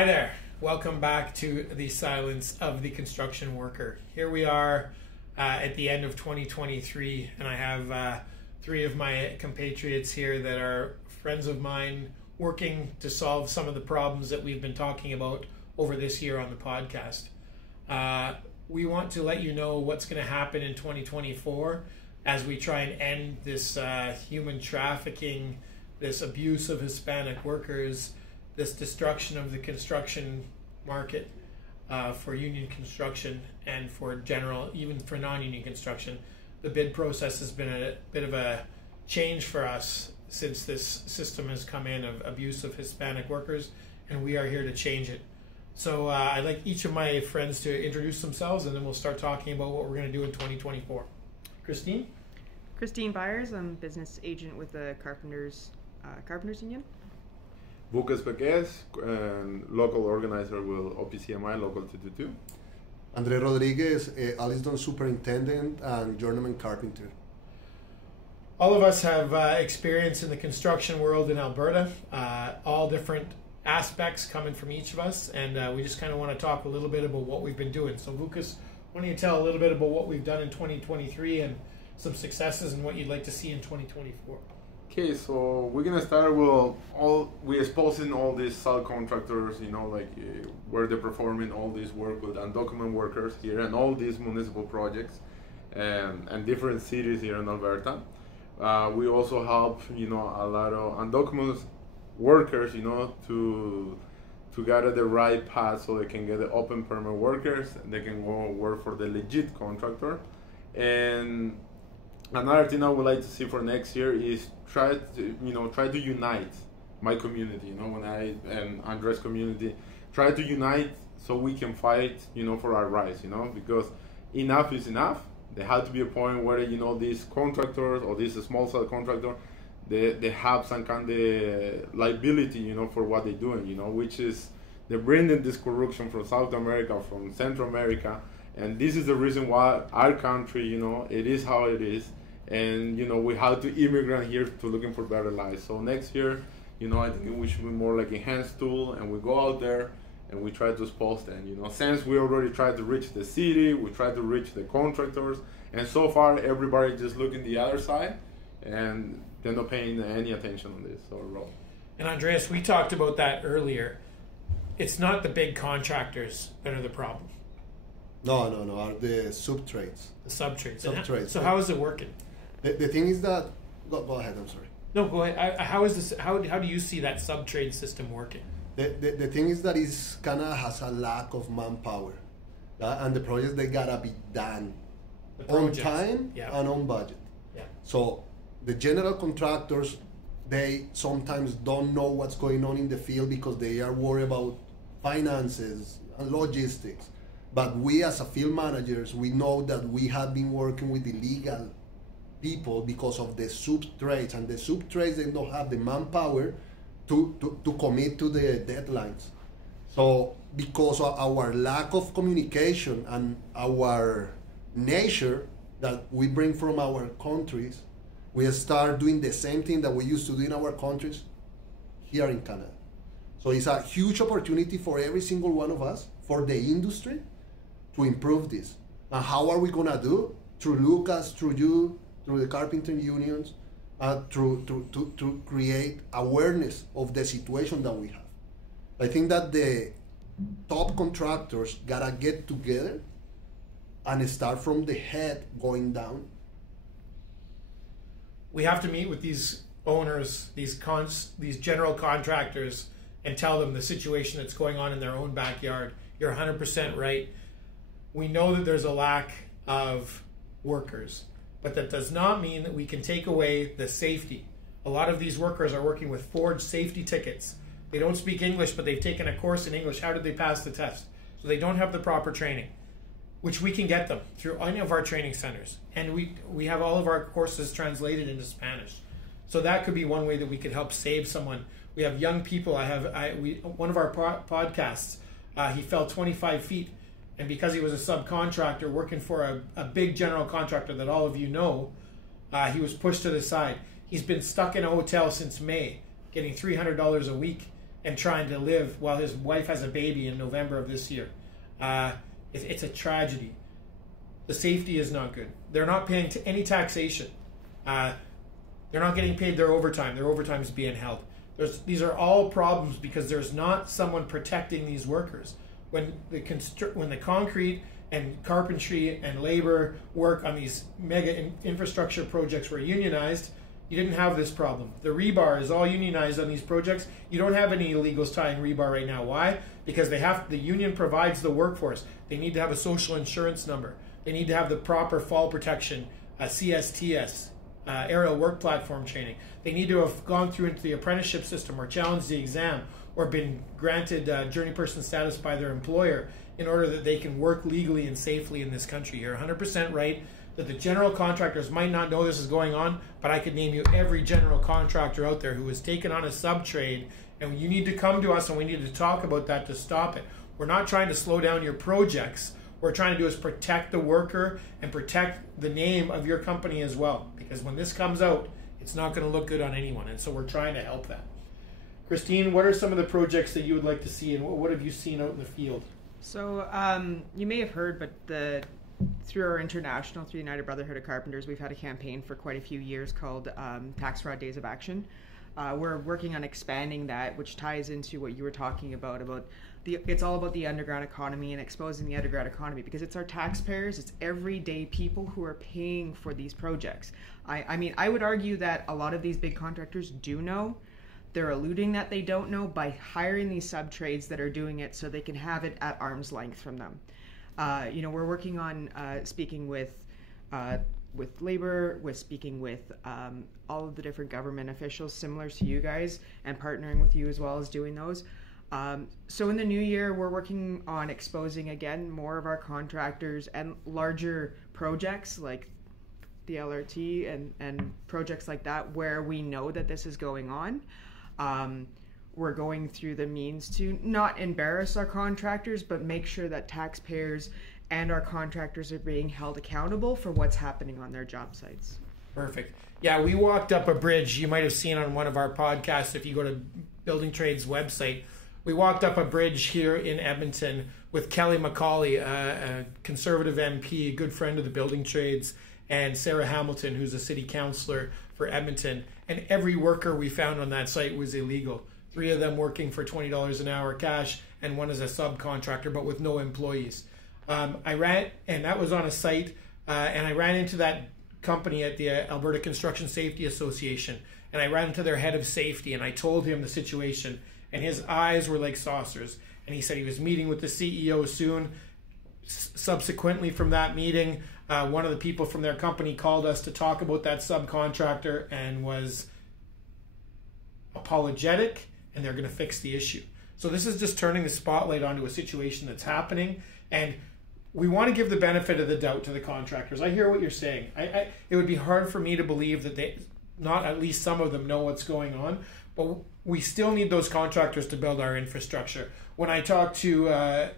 Hi there. Welcome back to the Silence of the Construction Worker. Here we are at the end of 2023, and I have three of my compatriots here that are friends of mine working to solve some of the problems that we've been talking about over this year on the podcast. We want to let you know what's going to happen in 2024 as we try and end this human trafficking, this abuse of Hispanic workers, this destruction of the construction market for union construction and for general, even for non-union construction. The bid process has been a bit of a change for us since this system has come in of abuse of Hispanic workers, and we are here to change it. So I'd like each of my friends to introduce themselves, and then we'll start talking about what we're going to do in 2024. Christine? Christine Byers, I'm business agent with the Carpenters Union. Lucas Pequez, local organizer with OPCMI, Local 222. Andre Rodriguez, Alliston superintendent and journeyman carpenter. All of us have experience in the construction world in Alberta, all different aspects coming from each of us, and we just kind of want to talk a little bit about what we've been doing. So Lucas, why don't you tell a little bit about what we've done in 2023 and some successes and what you'd like to see in 2024. Okay, so we're gonna start with we exposing all these subcontractors, where they're performing all this work with undocumented workers here and all these municipal projects and different cities here in Alberta. We also help, a lot of undocumented workers, to gather the right path so they can get the open permit workers and they can go work for the legit contractor. And another thing I would like to see for next year is try to unite my community, when I and Andres' community, try to unite so we can fight, for our rights, because enough is enough. There has to be a point where, these contractors or this small subcontractor, they have some kind of liability, for what they're doing, which is they're bringing this corruption from South America, from Central America, and this is the reason why our country, it is how it is. And we have to immigrate here to looking for better lives. So next year, I think we should be more like a hands tool, and we go out there and we try to expose them. Since we already tried to reach the city, we try to reach the contractors, and so far everybody just looking the other side, and they're not paying any attention on this or role. And Andreas, we talked about that earlier. It's not the big contractors that are the problem. No, the sub-trades. The sub-trades. Sub-trades. How is it working? The thing is that, go ahead, I'm sorry. No, go ahead. How is this? How do you see that sub-trade system working? The thing is that it's kind of has a lack of manpower, and the projects, they gotta be done on time and on budget. Yeah. So the general contractors, they sometimes don't know what's going on in the field because they are worried about finances and logistics. But we as a field managers, we know that we have been working with illegal people because of the sub-trades, and the sub-trades, they don't have the manpower to commit to the deadlines. So because of our lack of communication and our nature that we bring from our countries, we start doing the same thing that we used to do in our countries here in Canada. So it's a huge opportunity for every single one of us, for the industry, to improve this. And how are we gonna do? Through Lucas, through you, through the carpenter unions, to create awareness of the situation that we have. I think that the top contractors gotta get together and start from the head going down. We have to meet with these owners, these general contractors, and tell them the situation that's going on in their own backyard. You're 100% right. We know that there's a lack of workers, but that does not mean that we can take away the safety. A lot of these workers are working with forged safety tickets. They don't speak English, but they've taken a course in English. How did they pass the test? So they don't have the proper training, which we can get them through any of our training centers. And we have all of our courses translated into Spanish. So that could be one way that we could help save someone. We have young people. One of our podcasts, he fell 25 feet. And because he was a subcontractor working for a big general contractor that all of you know, he was pushed to the side. He's been stuck in a hotel since May, getting $300 a week and trying to live while his wife has a baby in November of this year. It's a tragedy. The safety is not good. They're not paying any taxation. They're not getting paid their overtime. Their overtime is being held. These are all problems because there's not someone protecting these workers. When the concrete and carpentry and labor work on these mega infrastructure projects were unionized, you didn't have this problem. The rebar is all unionized on these projects. You don't have any illegals tying rebar right now. Why? Because the union provides the workforce. They need to have a social insurance number. They need to have the proper fall protection, CSTS, aerial work platform training. They need to have gone through into the apprenticeship system or challenged the exam or been granted journey person status by their employer in order that they can work legally and safely in this country. You're 100% right that the general contractors might not know this is going on, but I could name you every general contractor out there who has taken on a sub-trade, and you need to come to us and we need to talk about that to stop it. We're not trying to slow down your projects. What we're trying to do is protect the worker and protect the name of your company as well, because when this comes out, it's not going to look good on anyone, and so we're trying to help that. Christine, what are some of the projects that you would like to see, and what have you seen out in the field? So you may have heard, but through our through the United Brotherhood of Carpenters, we've had a campaign for quite a few years called Tax Fraud Days of Action. We're working on expanding that, which ties into what you were talking about it's all about the underground economy and exposing the underground economy, because it's our taxpayers, it's everyday people who are paying for these projects. I mean, I would argue that a lot of these big contractors do know. They're eluding that they don't know by hiring these sub-trades that are doing it so they can have it at arm's length from them. We're working on speaking with labor, speaking with all of the different government officials similar to you guys, and partnering with you as well as doing those. So in the new year, we're working on exposing again more of our contractors and larger projects like the LRT and projects like that where we know that this is going on. We're going through the means to not embarrass our contractors, but make sure that taxpayers and our contractors are being held accountable for what's happening on their job sites. Perfect. Yeah, we walked up a bridge. You might have seen on one of our podcasts if you go to Building Trades website. We walked up a bridge here in Edmonton with Kelly McCauley, a conservative MP, a good friend of the Building Trades, and Sarah Hamilton, who's a city councillor for Edmonton. And every worker we found on that site was illegal. 3 of them working for $20 an hour cash, and one is a subcontractor, but with no employees. And that was on a site, and I ran into that company at the Alberta Construction Safety Association, and I ran into their head of safety, and I told him the situation, and his eyes were like saucers, and he said he was meeting with the CEO soon. Subsequently from that meeting, one of the people from their company called us to talk about that subcontractor and was apologetic, and they're going to fix the issue. So this is just turning the spotlight onto a situation that's happening, and we want to give the benefit of the doubt to the contractors. I hear what you're saying. It would be hard for me to believe that not at least some of them know what's going on, but we still need those contractors to build our infrastructure. When I talked to a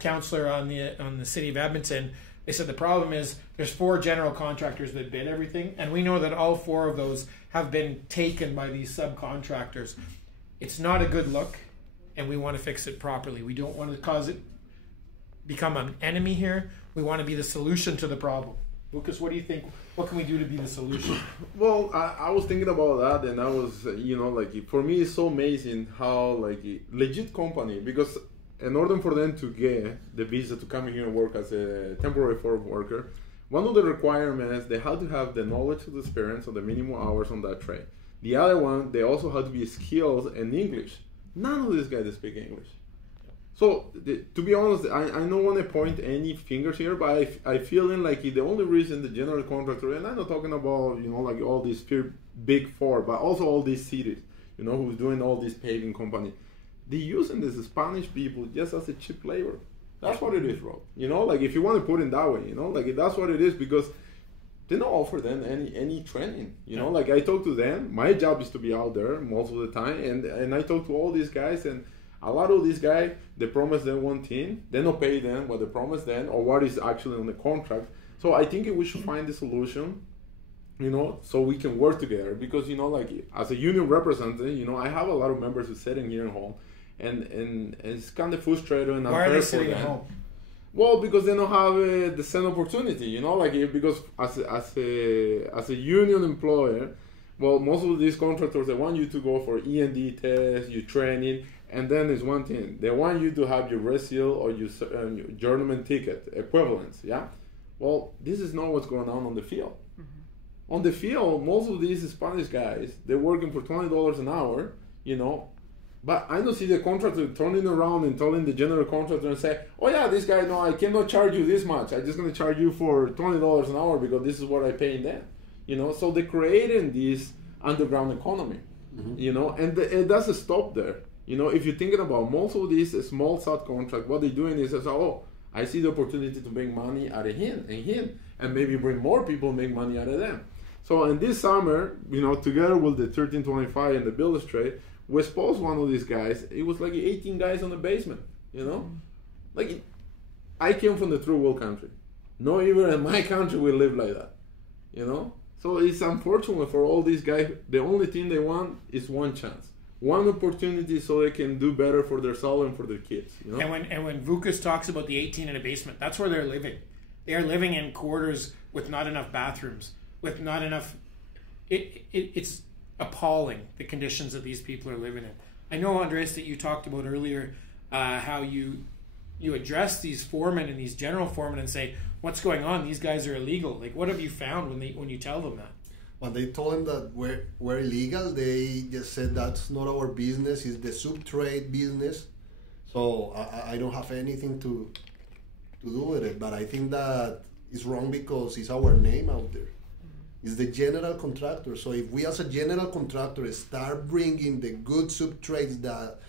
councillor on the city of Edmonton, they said the problem is there's 4 general contractors that bid everything, and we know that all 4 of those have been taken by these subcontractors. It's not a good look, and we want to fix it properly. We don't want to cause it become an enemy here. We want to be the solution to the problem. Lucas, what do you think? What can we do to be the solution? Well, I was thinking about that, and I was, for me, it's so amazing how, a legit company, because in order for them to get the visa to come here and work as a temporary foreign worker, one of the requirements, they had to have the knowledge and experience of the minimum hours on that trade. The other one, they also had to be skilled in English. None of these guys speak English. So, to be honest, I don't want to point any fingers here, but I feel like the only reason the general contractor, and I'm not talking about, all these big 4, but also all these cities, who's doing all this paving company, they're using these Spanish people just as a cheap labor. That's what it is, bro. If you want to put it that way, that's what it is, because they don't offer them any training. I talk to them. My job is to be out there most of the time, and I talk to all these guys, and a lot of these guys, they promise them one thing, they don't pay them what they promise them or what is actually on the contract. So I think we should find the solution you know, so we can work together. Because, you know, like as a union representative, you know, I have a lot of members who sitting here at home, and it's kind of frustrating and Why are they sitting at home? Well, because they don't have the same opportunity, you know, like because as a union employer, well, most of these contractors, they want you to go for E&D tests, your training, and then there's one thing, they want you to have your red seal or your journeyman ticket equivalents, yeah? Well, this is not what's going on the field. Mm-hmm. On the field, most of these Spanish guys, they're working for $20 an hour, you know, but I don't see the contractor turning around and telling the general contractor and say, oh yeah, this guy, no, I cannot charge you this much. I'm just going to charge you for $20 an hour because this is what I pay them. You know, so they're creating this underground economy, mm-hmm. you know, and it doesn't stop there. You know, if you're thinking about most of these small subcontract, what they're doing is, oh, I see the opportunity to make money out of him, and maybe bring more people and make money out of them. So in this summer, you know, together with the 1325 and the Building Trades, we exposed one of these guys. It was like 18 guys on the basement, you know? Like, I came from the third world country. Not even in my country we live like that, you know? So it's unfortunate for all these guys. The only thing they want is one chance, one opportunity so they can do better for themselves and for their kids, you know? And when Vukas talks about the 18 in a basement, that's where they're living. They are living in quarters with not enough bathrooms, with not enough... It's appalling, the conditions that these people are living in. I know, Andres, that you talked about earlier how you address these foremen and these general foremen and say, what's going on? These guys are illegal. Like, what have you found when you tell them that? When they told them that we're illegal, they just said that's not our business, it's the sub-trade business. So I don't have anything to do with it. But I think that it's wrong because it's our name out there. It's the general contractor. So if we as a general contractor start bringing the good sub-trades that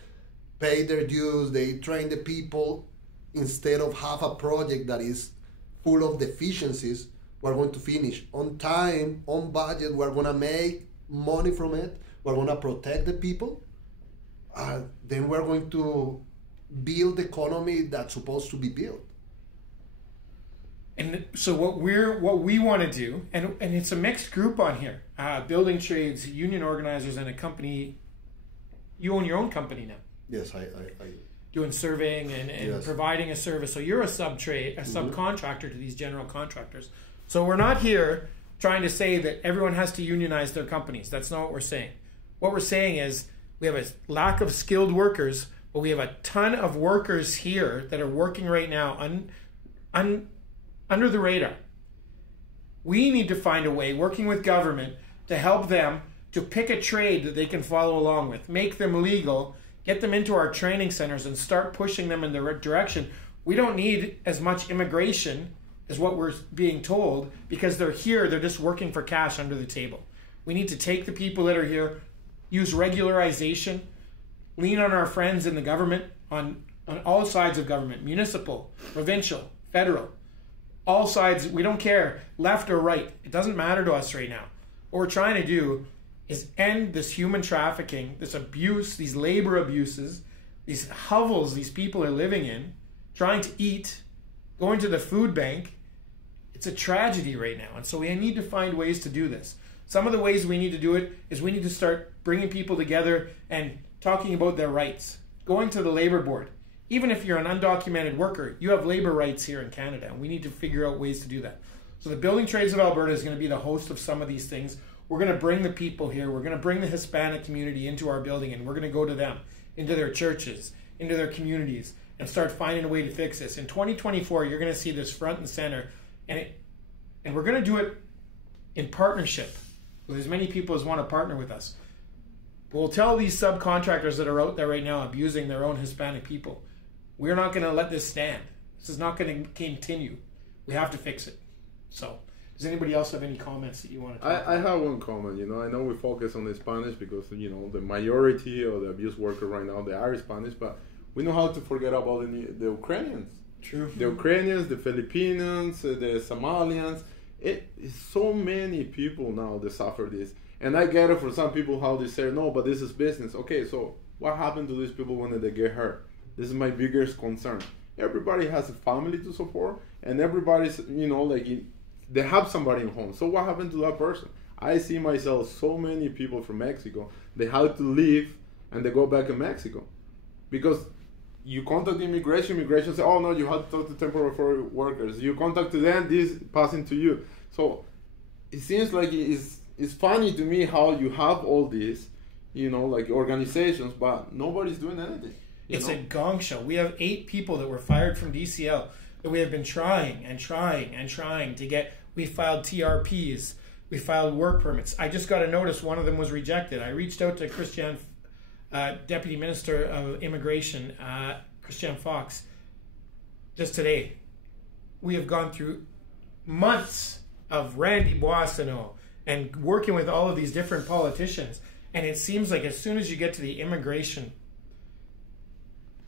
pay their dues, they train the people, instead of have a project that is full of deficiencies, we're going to finish on time, on budget, we're going to make money from it, we're going to protect the people, then we're going to build the economy that's supposed to be built. And so what we want to do, and it's a mixed group on here, building trades, union organizers, and a company. You own your own company now. Yes, I doing surveying and yes. providing a service. So you're a subcontractor to these general contractors. So we're not here trying to say that everyone has to unionize their companies. That's not what we're saying. What we're saying is we have a lack of skilled workers, but we have a ton of workers here that are working right now under the radar. We need to find a way, working with government, to help them to pick a trade that they can follow along with, make them legal, get them into our training centers and start pushing them in the right direction. We don't need as much immigration as what we're being told, because they're here, they're just working for cash under the table. We need to take the people that are here, use regularization, lean on our friends in the government, on all sides of government, municipal, provincial, federal, all sides. We don't care, left or right. It doesn't matter to us right now. What we're trying to do is end this human trafficking, this abuse, these labor abuses, these hovels these people are living in, trying to eat, going to the food bank. It's a tragedy right now. And so we need to find ways to do this. Some of the ways we need to do it is we need to start bringing people together and talking about their rights, going to the labor board. Even if you're an undocumented worker, you have labor rights here in Canada, and we need to figure out ways to do that. So the Building Trades of Alberta is going to be the host of some of these things. We're going to bring the people here. We're going to bring the Hispanic community into our building, and we're going to go to them, into their churches, into their communities, and start finding a way to fix this. In 2024, you're going to see this front and center, and we're going to do it in partnership with as many people as want to partner with us. We'll tell these subcontractors that are out there right now abusing their own Hispanic people, we're not going to let this stand. This is not going to continue. We have to fix it. So, does anybody else have any comments that you want to talk about? I have one comment. I know we focus on the Spanish because, the majority of the abuse workers right now, they are Spanish, but we know how to forget about the Ukrainians. True. The Ukrainians, the Filipinos, the Somalians. It's so many people now that suffer this. And I get it for some people how they say, no, but this is business. Okay, so what happened to these people when they get hurt? This is my biggest concern. Everybody has a family to support, and everybody's, they have somebody at home. So what happened to that person? I see myself so many people from Mexico, they have to leave and they go back to Mexico because you contact immigration say, oh no, you have to talk to temporary foreign workers. You contact to them, this passing to you. So it seems like it's funny to me how you have all these, like organizations, but nobody's doing anything. It's a gong show. We have 8 people that were fired from DCL that we have been trying to get. We filed TRPs. We filed work permits. I just got a notice one of them was rejected. I reached out to Christian, Deputy Minister of Immigration, Christian Fox, just today. We have gone through months of Randy Boissonneau and working with all of these different politicians. And it seems like as soon as you get to the immigration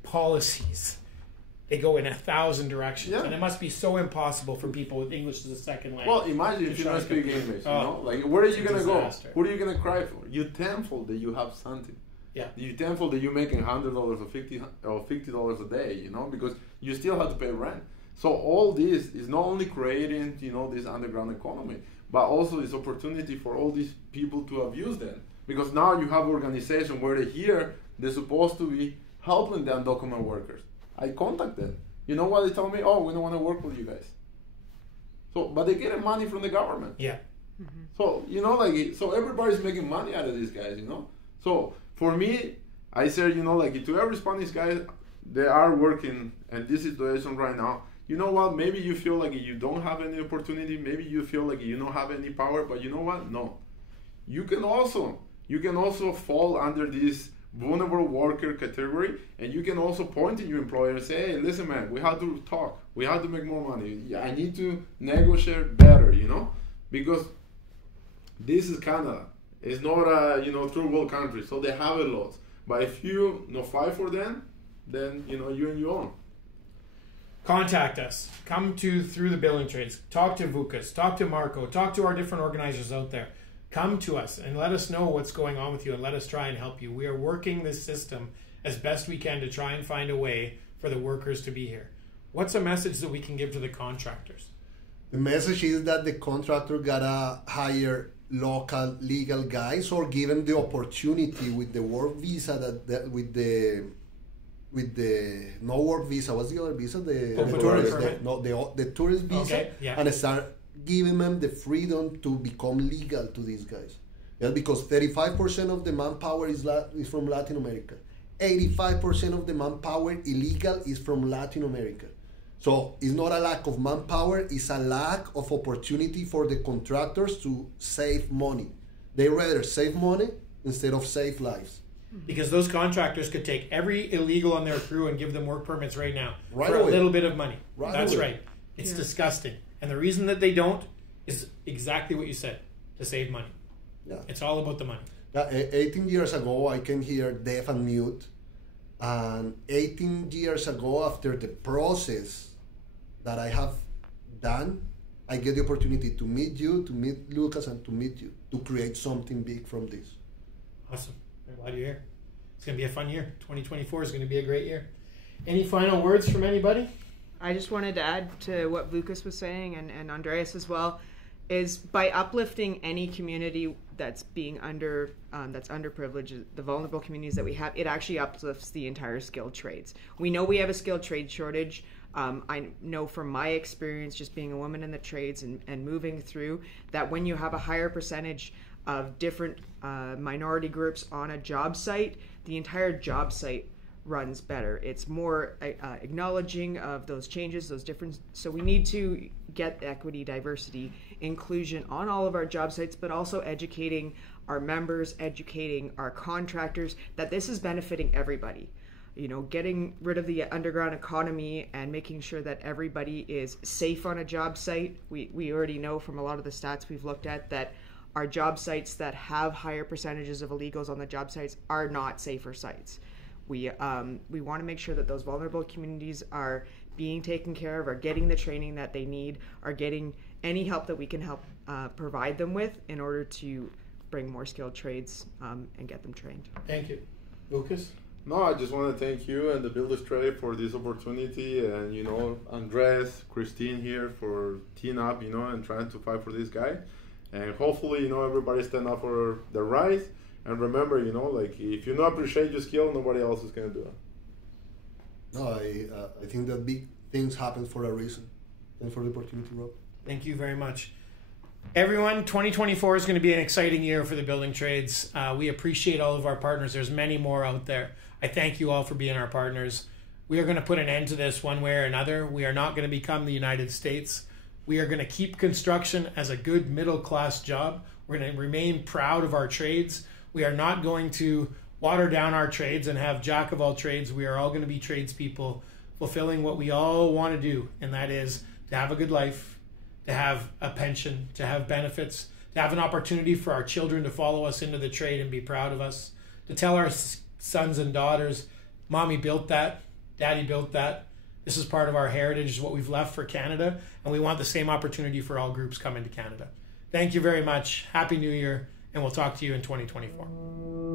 policies, they go in 1,000 directions. Yeah. And it must be so impossible for people with English as a second language. Well, imagine if you don't speak English, like where are you going to go? Who are you going to cry for? You're thankful that you have something. Yeah. You're thankful that you're making $100 or $50 a day, because you still have to pay rent. So all this is not only creating, this underground economy, but also this opportunity for all these people to abuse them. Because now you have organizations where they're supposed to be helping the undocumented workers. I contact them. You know what they tell me? Oh, we don't want to work with you guys. So, but they're getting money from the government. Yeah. Mm-hmm. So, so everybody's making money out of these guys, So for me, I said, to every Spanish guy, they are working in this situation right now. You know what? Maybe you feel like you don't have any opportunity. Maybe you feel like you don't have any power. But you know what? No. You can also fall under this vulnerable worker category, and you can also point to your employer and say, hey, listen, man, we have to talk. We have to make more money. I need to negotiate better, because this is Canada. It's not a third world country, so they have a lot. But if you fight for them, then you're on your own. Contact us. Come through the Building Trades. Talk to Vukas. Talk to Marco. Talk to our different organizers out there. Come to us and let us know what's going on with you and let us try and help you. We are working this system as best we can to try and find a way for the workers to be here. What's a message that we can give to the contractors? The message is that the contractor gotta hire local legal guys or give them the opportunity with the work visa with the no work visa. What's the other visa? The tourist visa. Okay, yeah. And start giving them the freedom to become legal to these guys. Yeah, because 35% of the manpower is from Latin America. 85% of the manpower illegal is from Latin America. So it's not a lack of manpower, it's a lack of opportunity for the contractors to save money. They rather save money instead of save lives. Because those contractors could take every illegal on their crew and give them work permits right now right for away. A little bit of money. Right That's away. right. It's disgusting. And the reason that they don't is exactly what you said, to save money. Yeah. It's all about the money. 18 years ago, I came here deaf and mute. And 18 years ago, after the process that I have done, I get the opportunity to meet you, to meet Lucas, and to meet you, to create something big from this. Awesome. I'm glad you're here. It's going to be a fun year. 2024 is going to be a great year. Any final words from anybody? I just wanted to add to what Lucas was saying and Andreas as well, is by uplifting any community that's being that's underprivileged, the vulnerable communities that we have, it actually uplifts the entire skilled trades. We know we have a skilled trade shortage. I know from my experience just being a woman in the trades and moving through that when you have a higher percentage of different minority groups on a job site, the entire job site runs better. It's more acknowledging of those changes, those different. So we need to get equity, diversity, inclusion on all of our job sites, but also educating our members, educating our contractors that this is benefiting everybody. Getting rid of the underground economy and making sure that everybody is safe on a job site. We already know from a lot of the stats we've looked at that our job sites that have higher percentages of illegals on the job sites are not safer sites. We want to make sure that those vulnerable communities are being taken care of, are getting the training that they need, are getting any help that we can help provide them with in order to bring more skilled trades and get them trained. Thank you. Lucas? No, I just want to thank you and the Builders Trade for this opportunity, and Andres, Christine here for teaming up, and trying to fight for this guy. and hopefully, you know, everybody stand up for their rights. And remember, you know, like if you don't appreciate your skill, nobody else is gonna do it. No, I think that big things happen for a reason. Thanks for the opportunity, Rob. Thank you very much. Everyone, 2024 is going to be an exciting year for the building trades. We appreciate all of our partners. There's many more out there. I thank you all for being our partners. We are going to put an end to this one way or another. We are not going to become the United States. We are going to keep construction as a good middle-class job. We're going to remain proud of our trades. We are not going to water down our trades and have jack of all trades. We are all going to be tradespeople fulfilling what we all want to do, and that is to have a good life, to have a pension, to have benefits, to have an opportunity for our children to follow us into the trade and be proud of us, to tell our sons and daughters, Mommy built that, Daddy built that. This is part of our heritage, is what we've left for Canada, and we want the same opportunity for all groups coming to Canada. Thank you very much. Happy New Year, and we'll talk to you in 2024.